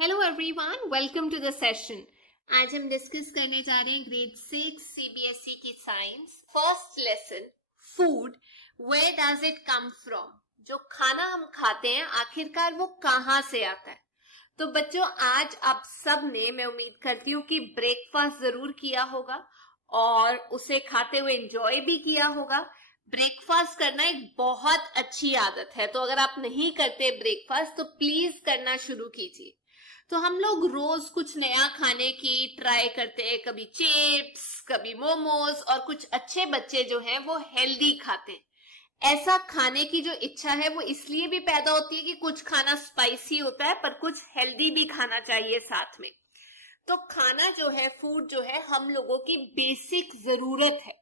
Hello everyone, welcome to the session. आज हम discuss करने जा रहे हैं ग्रेड 6 सीबीएसई की science first lesson food, where does it come from. जो खाना हम खाते हैं आखिरकार वो कहाँ से आता है। तो बच्चों, आज आप सब ने, मैं उम्मीद करती हूँ कि ब्रेकफास्ट जरूर किया होगा और उसे खाते हुए एंजॉय भी किया होगा। ब्रेकफास्ट करना एक बहुत अच्छी आदत है, तो अगर आप नहीं करते ब्रेकफास्ट तो प्लीज करना शुरू कीजिए। तो हम लोग रोज कुछ नया खाने की ट्राई करते हैं, कभी चिप्स, कभी मोमोज, और कुछ अच्छे बच्चे जो हैं वो हेल्दी खाते हैं। ऐसा खाने की जो इच्छा है वो इसलिए भी पैदा होती है कि कुछ खाना स्पाइसी होता है पर कुछ हेल्दी भी खाना चाहिए साथ में। तो खाना जो है, फूड जो है, हम लोगों की बेसिक जरूरत है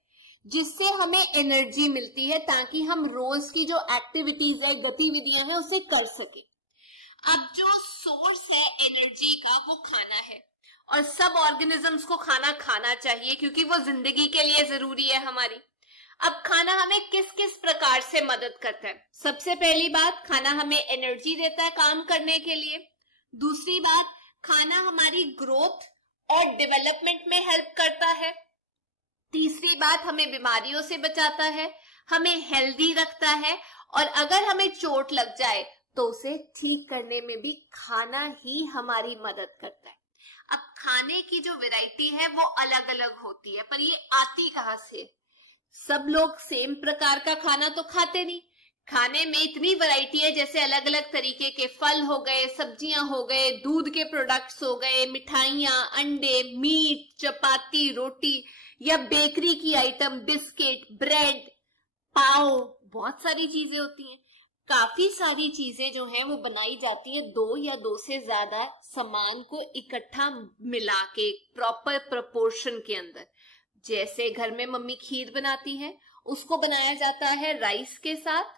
जिससे हमें एनर्जी मिलती है ताकि हम रोज की जो एक्टिविटीज है, गतिविधियां हैं, उसे कर सके। अब जो सोर्स है एनर्जी का वो खाना है और सब ऑर्गेनिजम्स को खाना खाना चाहिए क्योंकि वो जिंदगी के लिए जरूरी है हमारी। अब खाना हमें किस किस प्रकार से मदद करता है। सबसे पहली बात, खाना हमें एनर्जी देता है काम करने के लिए। दूसरी बात, खाना हमारी ग्रोथ और डेवलपमेंट में हेल्प करता है। तीसरी बात, हमें बीमारियों से बचाता है, हमें हेल्दी रखता है, और अगर हमें चोट लग जाए तो उसे ठीक करने में भी खाना ही हमारी मदद करता है। अब खाने की जो वैरायटी है वो अलग अलग होती है, पर ये आती कहां से? सब लोग सेम प्रकार का खाना तो खाते नहीं। खाने में इतनी वैरायटी है, जैसे अलग अलग तरीके के फल हो गए, सब्जियां हो गए, दूध के प्रोडक्ट्स हो गए, मिठाइयां, अंडे, मीट, चपाती, रोटी, या बेकरी की आइटम, बिस्किट, ब्रेड, पाव, बहुत सारी चीजें होती हैं। काफी सारी चीजें जो हैं वो बनाई जाती है दो या दो से ज्यादा सामान को इकट्ठा मिला के प्रॉपर प्रोपोर्शन के अंदर। जैसे घर में मम्मी खीर बनाती है, उसको बनाया जाता है राइस के साथ,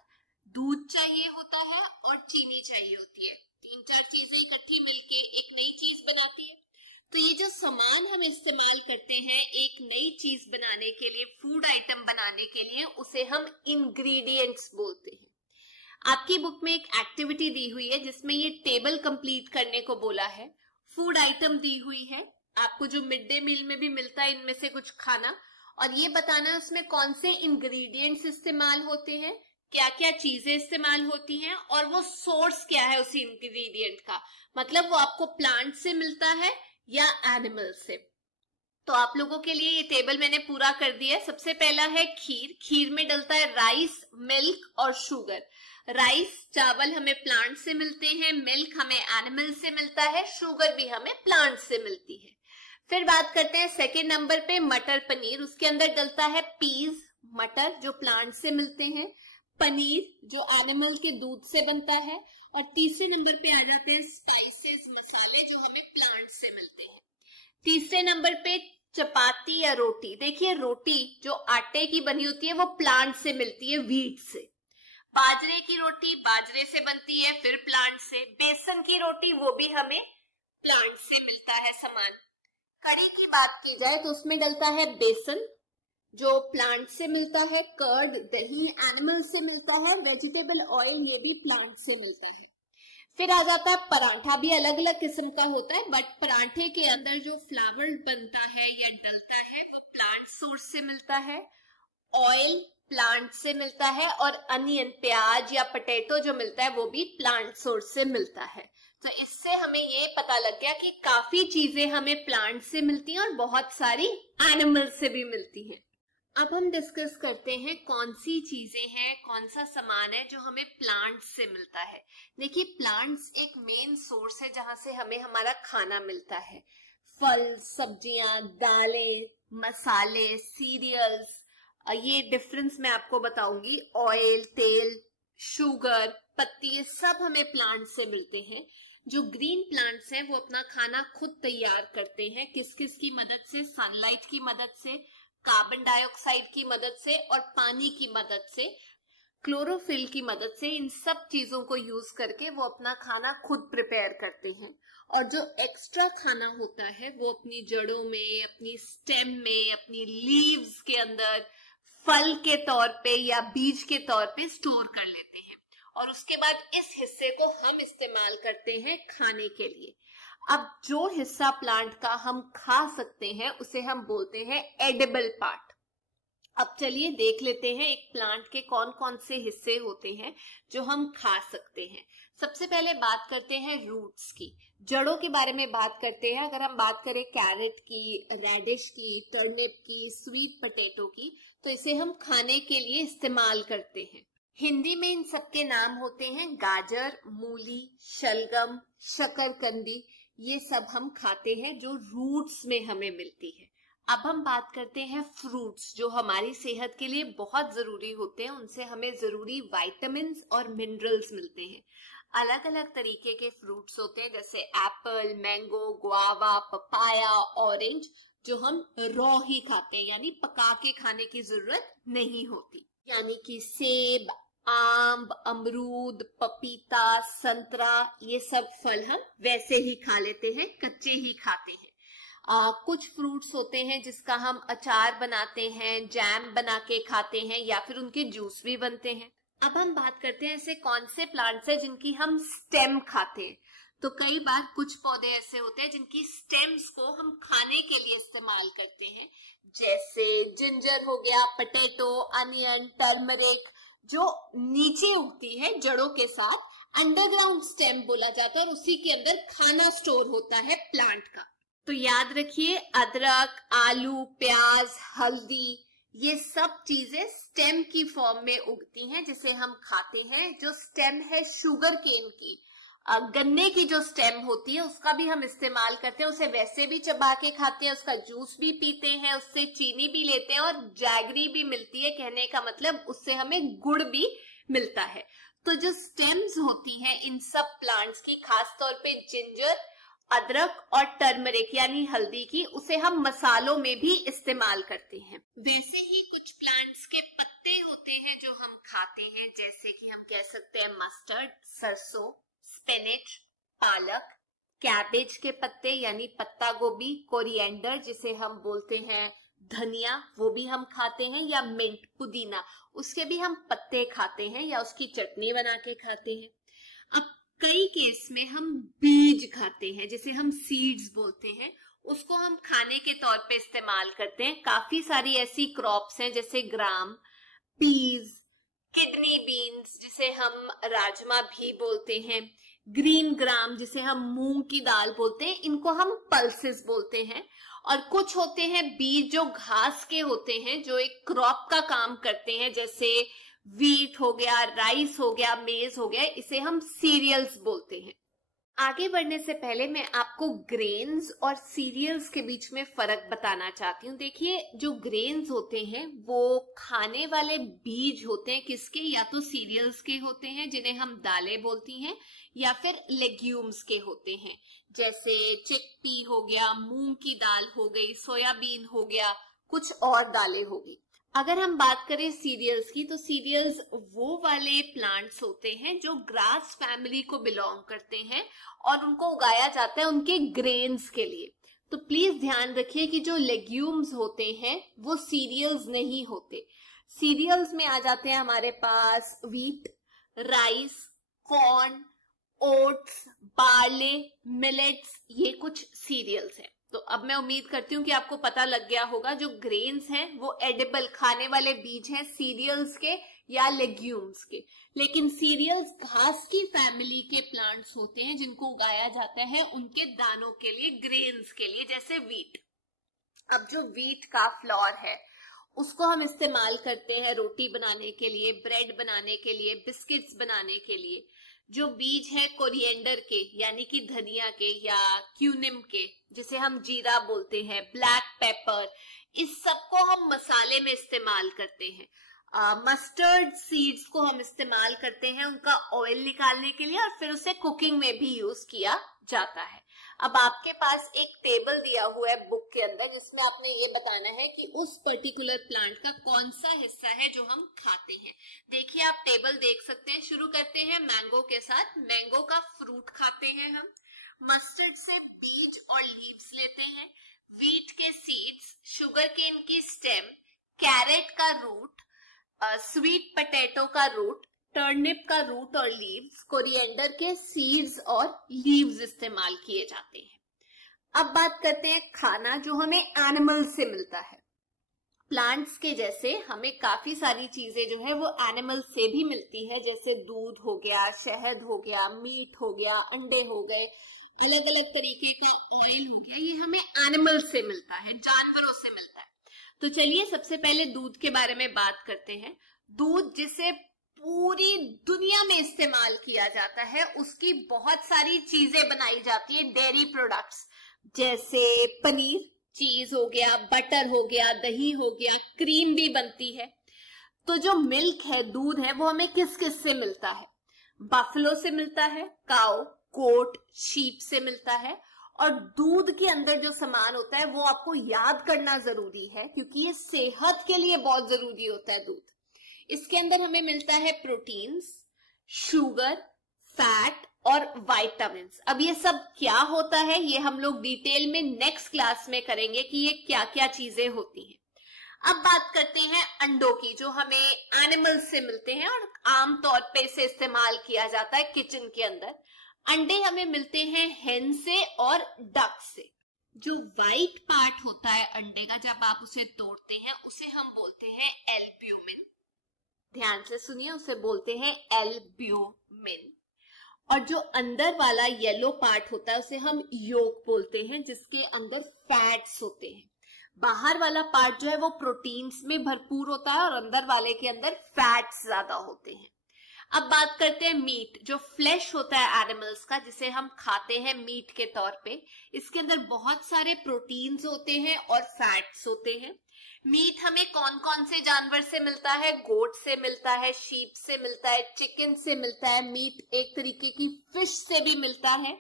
दूध चाहिए होता है और चीनी चाहिए होती है। तीन चार चीजें इकट्ठी मिलके एक नई चीज बनाती है। तो ये जो सामान हम इस्तेमाल करते हैं एक नई चीज बनाने के लिए, फूड आइटम बनाने के लिए, उसे हम इंग्रेडिएंट्स बोलते हैं। आपकी बुक में एक एक्टिविटी दी हुई है जिसमें ये टेबल कंप्लीट करने को बोला है। फूड आइटम दी हुई है, आपको जो मिड डे मील में भी मिलता है इनमें से कुछ खाना, और ये बताना उसमें कौन से इंग्रेडिएंट्स इस्तेमाल होते हैं, क्या क्या चीजें इस्तेमाल होती हैं, और वो सोर्स क्या है उसी इंग्रेडिएंट का। मतलब वो आपको प्लांट से मिलता है या एनिमल से। तो आप लोगों के लिए ये टेबल मैंने पूरा कर दिया है। सबसे पहला है खीर। खीर में डलता है राइस, मिल्क और शुगर। राइस, चावल हमें प्लांट से मिलते हैं, मिल्क हमें एनिमल से मिलता है, शुगर भी हमें प्लांट से मिलती है। फिर बात करते हैं सेकेंड नंबर पे मटर पनीर। उसके अंदर डलता है पीज, मटर जो प्लांट से मिलते हैं, पनीर जो एनिमल के दूध से बनता है, और तीसरे नंबर पे आ जाते हैं स्पाइसेस, मसाले जो हमें प्लांट से मिलते हैं। तीसरे नंबर पे चपाती या रोटी। देखिए, रोटी जो आटे की बनी होती है वो प्लांट से मिलती है, व्हीट से। बाजरे की रोटी बाजरे से बनती है, फिर प्लांट से। बेसन की रोटी वो भी हमें प्लांट से मिलता है सामान। कड़ी की बात की जाए तो उसमें डलता है बेसन जो प्लांट से मिलता है, कर्ड, दही एनिमल से मिलता है, वेजिटेबल ऑयल ये भी प्लांट से मिलते हैं। फिर आ जाता है पराठा, भी अलग अलग किस्म का होता है, बट पराठे के अंदर जो फ्लावर बनता है या डलता है वो प्लांट सोर्स से मिलता है। ऑयल प्लांट से मिलता है, और अनियन, प्याज या पोटैटो जो मिलता है वो भी प्लांट सोर्स से मिलता है। तो इससे हमें ये पता लग गया कि काफी चीजें हमें प्लांट से मिलती हैं और बहुत सारी एनिमल से भी मिलती हैं। अब हम डिस्कस करते हैं कौन सी चीजें हैं, कौन सा सामान है जो हमें प्लांट्स से मिलता है। देखिए, प्लांट्स एक मेन सोर्स है जहां से हमें हमारा खाना मिलता है। फल, सब्जियां, दालें, मसाले, सीरियल्स, ये डिफरेंस मैं आपको बताऊंगी। ऑयल, तेल, शुगर, पत्ती, ये सब हमें प्लांट से मिलते हैं। जो ग्रीन प्लांट्स हैं वो अपना खाना खुद तैयार करते हैं। किस किस की मदद से? सनलाइट की मदद से, कार्बन डाइऑक्साइड की मदद से, और पानी की मदद से, क्लोरोफिल की मदद से। इन सब चीजों को यूज करके वो अपना खाना खुद प्रिपेयर करते हैं। और जो एक्स्ट्रा खाना होता है वो अपनी जड़ों में, अपनी स्टेम में, अपनी लीव्स के अंदर फल के तौर पे या बीज के तौर पे स्टोर कर लेते हैं, और उसके बाद इस हिस्से को हम इस्तेमाल करते हैं खाने के लिए। अब जो हिस्सा प्लांट का हम खा सकते हैं उसे हम बोलते हैं एडिबल पार्ट। अब चलिए देख लेते हैं एक प्लांट के कौन कौन से हिस्से होते हैं जो हम खा सकते हैं। सबसे पहले बात करते हैं रूट्स की, जड़ों के बारे में बात करते हैं। अगर हम बात करें कैरेट की, रेडिश की, टर्निप की, स्वीट पोटैटो की, तो इसे हम खाने के लिए इस्तेमाल करते हैं। हिंदी में इन सबके नाम होते हैं गाजर, मूली, शलगम, शकरकंदी। ये सब हम खाते हैं जो रूट्स में हमें मिलती है। अब हम बात करते हैं फ्रूट्स, जो हमारी सेहत के लिए बहुत जरूरी होते हैं। उनसे हमें जरूरी विटामिन्स और मिनरल्स मिलते हैं। अलग अलग तरीके के फ्रूट्स होते हैं, जैसे Apple, mango, guava, papaya, orange, जो हम रॉ ही खाते हैं, यानी पका के खाने की जरूरत नहीं होती। यानी कि सेब, आम, अमरूद, पपीता, संतरा, ये सब फल हम वैसे ही खा लेते हैं, कच्चे ही खाते हैं। कुछ फ्रूट्स होते हैं जिसका हम अचार बनाते हैं, जैम बना के खाते हैं, या फिर उनके जूस भी बनते हैं। अब हम बात करते हैं ऐसे कौन से प्लांट्स हैं जिनकी हम स्टेम खाते हैं। तो कई बार कुछ पौधे ऐसे होते हैं जिनकी स्टेम्स को हम खाने के लिए इस्तेमाल करते हैं, जैसे जिंजर हो गया, पोटैटो, अनियन, टर्मरिक, जो नीचे उगती है जड़ों के साथ, अंडरग्राउंड स्टेम बोला जाता है, और उसी के अंदर खाना स्टोर होता है प्लांट का। तो याद रखिए, अदरक, आलू, प्याज, हल्दी, ये सब चीजें स्टेम की फॉर्म में उगती हैं, जिसे हम खाते हैं। जो स्टेम है शुगर केन की, गन्ने की जो स्टेम होती है, उसका भी हम इस्तेमाल करते हैं। उसे वैसे भी चबा के खाते हैं, उसका जूस भी पीते हैं, उससे चीनी भी लेते हैं, और जैगरी भी मिलती है। कहने का मतलब उससे हमें गुड़ भी मिलता है। तो जो स्टेम्स होती हैं इन सब प्लांट्स की, खास तौर पे जिंजर, अदरक और टर्मरिक यानी हल्दी की, उसे हम मसालों में भी इस्तेमाल करते हैं। वैसे ही कुछ प्लांट्स के पत्ते होते हैं जो हम खाते हैं, जैसे कि हम कह सकते हैं मस्टर्ड, सरसों, स्पिनच, पालक, कैबेज के पत्ते यानी पत्ता गोभी, कोरिएंडर जिसे हम बोलते हैं धनिया, वो भी हम खाते हैं, या मिंट, पुदीना, उसके भी हम पत्ते खाते हैं या उसकी चटनी बना के खाते हैं। अब कई केस में हम बीज खाते हैं, जिसे हम सीड्स बोलते हैं, उसको हम खाने के तौर पे इस्तेमाल करते हैं। काफी सारी ऐसी क्रॉप्स हैं, जैसे ग्राम, पीज, किडनी बीन्स जिसे हम राजमा भी बोलते हैं, ग्रीन ग्राम जिसे हम मूंग की दाल बोलते हैं, इनको हम पल्सेस बोलते हैं। और कुछ होते हैं बीज जो घास के होते हैं, जो एक क्रॉप का काम करते हैं, जैसे व्हीट हो गया, राइस हो गया, मेज हो गया, इसे हम सीरियल्स बोलते हैं। आगे बढ़ने से पहले मैं आपको ग्रेन्स और सीरियल्स के बीच में फर्क बताना चाहती हूँ। देखिए, जो ग्रेन्स होते हैं वो खाने वाले बीज होते हैं, किसके? या तो सीरियल्स के होते हैं जिन्हें हम दालें बोलती हैं, या फिर लेग्यूम्स के होते हैं, जैसे चिकपी हो गया, मूंग की दाल हो गई, सोयाबीन हो गया, कुछ और दालें हो गई। अगर हम बात करें सीरियल्स की, तो सीरियल्स वो वाले प्लांट्स होते हैं जो ग्रास फैमिली को बिलोंग करते हैं और उनको उगाया जाता है उनके ग्रेन्स के लिए। तो प्लीज ध्यान रखिए कि जो लेग्यूम्स होते हैं वो सीरियल्स नहीं होते। सीरियल्स में आ जाते हैं हमारे पास wheat, rice, corn, oats, barley, millets, ये कुछ सीरियल्स हैं। तो अब मैं उम्मीद करती हूँ कि आपको पता लग गया होगा, जो ग्रेन्स हैं वो एडिबल खाने वाले बीज हैं सीरियल्स के या लेग्यूम्स के। लेकिन सीरियल्स घास की फैमिली के प्लांट्स होते हैं जिनको उगाया जाता है उनके दानों के लिए, ग्रेन्स के लिए, जैसे व्हीट। अब जो व्हीट का फ्लोर है उसको हम इस्तेमाल करते हैं रोटी बनाने के लिए, ब्रेड बनाने के लिए, बिस्किट्स बनाने के लिए। जो बीज है कोरिएंडर के यानी कि धनिया के या क्यूनिम के, जिसे हम जीरा बोलते हैं, ब्लैक पेपर, इस सब को हम मसाले में इस्तेमाल करते हैं। मस्टर्ड सीड्स को हम इस्तेमाल करते हैं उनका ऑयल निकालने के लिए, और फिर उसे कुकिंग में भी यूज किया जाता है। अब आपके पास एक टेबल दिया हुआ है बुक के अंदर, जिसमें आपने ये बताना है कि उस पर्टिकुलर प्लांट का कौन सा हिस्सा है जो हम खाते हैं। देखिए, आप टेबल देख सकते हैं। शुरू करते हैं मैंगो के साथ। मैंगो का फ्रूट खाते हैं हम, मस्टर्ड से बीज और लीव्स लेते हैं, व्हीट के सीड्स, शुगर केन की स्टेम, कैरेट का रूट, स्वीट पोटैटो का रूट, टर्निप का रूट और लीव्स, कोरिएंडर के सीड्स और लीव्स इस्तेमाल किए जाते हैं। अब बात करते हैं खाना जो हमें एनिमल से मिलता है। प्लांट्स के जैसे हमें काफी सारी चीजें जो है वो एनिमल से भी मिलती है, जैसे दूध हो गया, शहद हो गया, मीट हो गया, अंडे हो गए, अलग अलग तरीके का ऑयल हो गया, ये हमें एनिमल से मिलता है, जानवरों से मिलता है। तो चलिए सबसे पहले दूध के बारे में बात करते हैं। दूध जिसे पूरी दुनिया में इस्तेमाल किया जाता है, उसकी बहुत सारी चीजें बनाई जाती है, डेयरी प्रोडक्ट्स जैसे पनीर, चीज हो गया, बटर हो गया, दही हो गया, क्रीम भी बनती है। तो जो मिल्क है, दूध है, वो हमें किस किस से मिलता है? बफलो से मिलता है, काऊ, गोट, शीप से मिलता है। और दूध के अंदर जो सामान होता है वो आपको याद करना जरूरी है, क्योंकि ये सेहत के लिए बहुत जरूरी होता है दूध। इसके अंदर हमें मिलता है प्रोटीन्स, शुगर, फैट और विटामिन्स। अब ये सब क्या होता है ये हम लोग डिटेल में नेक्स्ट क्लास में करेंगे कि ये क्या क्या चीजें होती हैं। अब बात करते हैं अंडों की, जो हमें एनिमल्स से मिलते हैं और आमतौर पे इसे इस्तेमाल किया जाता है किचन के अंदर। अंडे हमें मिलते हैं हेन से और डक से। जो व्हाइट पार्ट होता है अंडे का, जब आप उसे तोड़ते हैं उसे हम बोलते हैं एल्ब्यूमिन। ध्यान से सुनिए, उसे बोलते हैं एल्ब्यूमिन। और जो अंदर वाला येलो पार्ट होता है उसे हम योक बोलते हैं, जिसके अंदर फैट्स होते हैं। बाहर वाला पार्ट जो है वो प्रोटीन्स में भरपूर होता है और अंदर वाले के अंदर फैट्स ज्यादा होते हैं। अब बात करते हैं मीट, जो फ्लैश होता है एनिमल्स का, जिसे हम खाते हैं मीट के तौर पे। इसके अंदर बहुत सारे प्रोटीन्स होते हैं और फैट्स होते हैं। मीट हमें कौन कौन से जानवर से मिलता है? गोट से मिलता है, शीप से मिलता है, चिकन से मिलता है, मीट एक तरीके की फिश से भी मिलता है।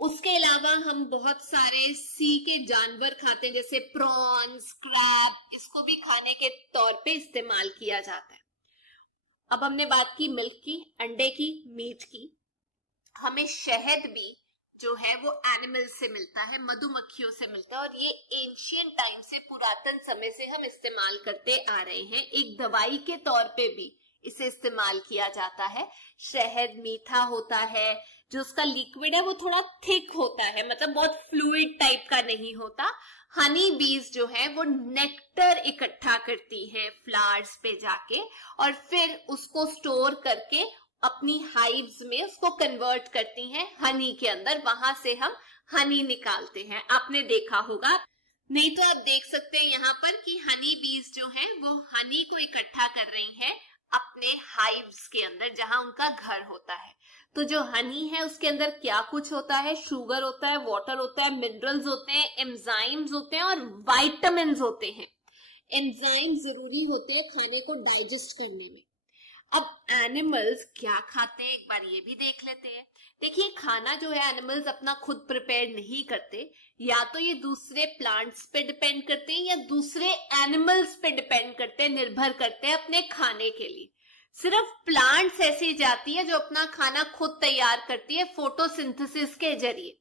उसके अलावा हम बहुत सारे सी के जानवर खाते हैं, जैसे प्रॉन्स, क्रैब, इसको भी खाने के तौर पे इस्तेमाल किया जाता है। अब हमने बात की मिल्क की, अंडे की, मीट की। हमें शहद भी जो है वो एनिमल से मिलता है, मधुमक्खियों से मिलता है, और ये एंशियंट टाइम से, पुरातन समय से हम इस्तेमाल करते आ रहे हैं। एक दवाई के तौर पे भी इसे इस्तेमाल किया जाता है। शहद मीठा होता है, जो उसका लिक्विड है वो थोड़ा थिक होता है, मतलब बहुत फ्लूइड टाइप का नहीं होता। हनी बीज जो है वो नेक्टर इकट्ठा करती हैं फ्लावर्स पे जाके, और फिर उसको स्टोर करके अपनी हाइव्स में उसको कन्वर्ट करती हैं हनी के अंदर। वहां से हम हनी निकालते हैं, आपने देखा होगा। नहीं तो आप देख सकते हैं यहाँ पर कि हनी बीज जो है वो हनी को इकट्ठा कर रही हैं अपने हाइव्स के अंदर, जहां उनका घर होता है। तो जो हनी है उसके अंदर क्या कुछ होता है? शुगर होता है, वाटर होता है, मिनरल्स होते हैं, एंजाइम्स होते हैं और विटामिन्स होते हैं। एंजाइम जरूरी होते हैं खाने को डाइजेस्ट करने में। अब एनिमल्स क्या खाते हैं एक बार ये भी देख लेते हैं। देखिए, खाना जो है एनिमल्स अपना खुद प्रिपेयर नहीं करते, या तो ये दूसरे प्लांट्स पे डिपेंड करते हैं या दूसरे एनिमल्स पे डिपेंड करते हैं, निर्भर करते हैं अपने खाने के लिए। सिर्फ प्लांट्स ऐसी जाती है जो अपना खाना खुद तैयार करती है फोटोसिंथेसिस के जरिए।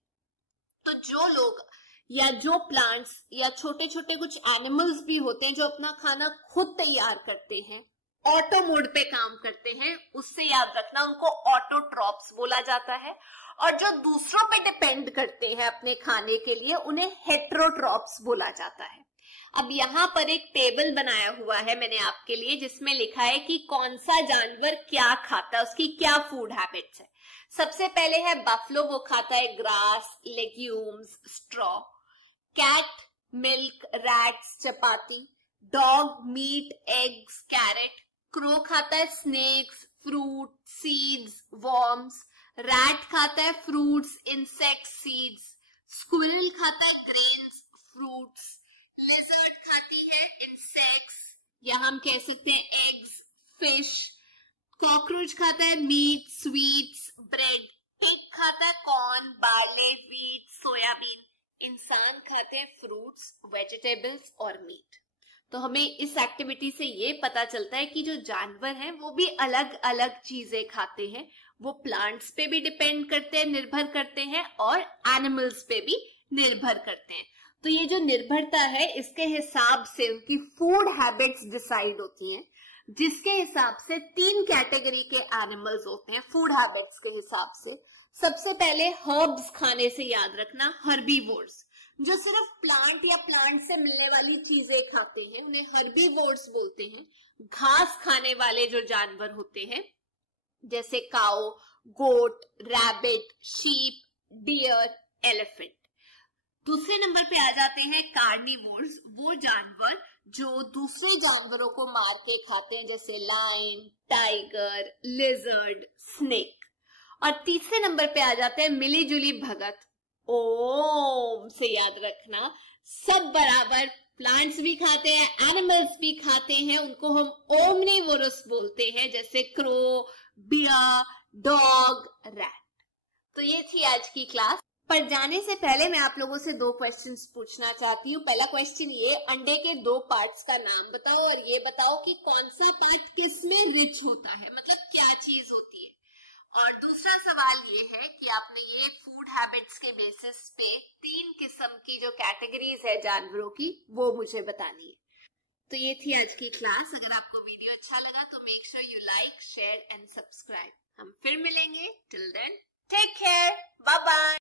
तो जो लोग या जो प्लांट्स या छोटे छोटे कुछ एनिमल्स भी होते हैं जो अपना खाना खुद तैयार करते हैं, ऑटो मोड पे काम करते हैं, उससे याद रखना उनको ऑटोट्रॉप्स बोला जाता है। और जो दूसरों पे डिपेंड करते हैं अपने खाने के लिए, उन्हें हेटेरोट्रॉप्स बोला जाता है। अब यहाँ पर एक टेबल बनाया हुआ है मैंने आपके लिए, जिसमें लिखा है कि कौन सा जानवर क्या खाता है, उसकी क्या फूड हैबिट्स है। सबसे पहले है बफलो, वो खाता है grass, legumes, straw. Cat milk, rats chapati. Dog meat, eggs, carrot. Crow खाता है snakes, fruit, seeds, worms. Rat खाता है फ्रूट्स, इंसेक्ट, सीड्स। स्क्विरल खाता है ग्रेन्स, फ्रूट्स। लिजर्ड खाती है इंसेक्ट्स, या हम कह सकते हैं एग्स, फिश। कॉकरोच खाता है मीट, स्वीट्स, ब्रेड। पिग खाता है कॉर्न, बार्ले, व्हीट, सोयाबीन। इंसान खाते हैं फ्रूट्स, वेजिटेबल्स और मीट। तो हमें इस एक्टिविटी से ये पता चलता है कि जो जानवर हैं वो भी अलग अलग चीजें खाते हैं। वो प्लांट्स पे भी डिपेंड करते हैं, निर्भर करते हैं, और एनिमल्स पे भी निर्भर करते हैं। तो ये जो निर्भरता है, इसके हिसाब से उनकी फूड हैबिट्स डिसाइड होती हैं। जिसके हिसाब से 3 कैटेगरी के एनिमल्स होते हैं फूड हैबिट्स के हिसाब से। सबसे पहले हर्ब्स खाने से याद रखना, हर्बीवोर्स, जो सिर्फ प्लांट या प्लांट से मिलने वाली चीजें खाते हैं उन्हें हर्बीवोर्स बोलते हैं। घास खाने वाले जो जानवर होते हैं जैसे काऊ, गोट, रैबिट, शीप, डियर, एलिफेंट। दूसरे नंबर पे आ जाते हैं कार्निवोर्स, वो जानवर जो दूसरे जानवरों को मार के खाते हैं जैसे लायन, टाइगर, लिजर्ड, स्नेक। और तीसरे नंबर पे आ जाते हैं मिली जुली भगत, ओम से याद रखना, सब बराबर प्लांट्स भी खाते हैं, एनिमल्स भी खाते हैं, उनको हम ओमनीवोरस बोलते हैं जैसे क्रो, बियर, डॉग, रैट। तो ये थी आज की क्लास। पर जाने से पहले मैं आप लोगों से 2 क्वेश्चंस पूछना चाहती हूँ। पहला क्वेश्चन ये, अंडे के 2 पार्ट्स का नाम बताओ और ये बताओ कि कौन सा पार्ट किसमें रिच होता है, मतलब क्या चीज होती है। और दूसरा सवाल ये है कि आपने ये फूड हैबिट्स के बेसिस पे 3 किस्म की जो कैटेगरीज है जानवरों की वो मुझे बतानी है। तो ये थी आज की क्लास। अगर आपको वीडियो अच्छा लगा तो make sure you like, share and subscribe. हम फिर मिलेंगे। Till then take care, bye bye.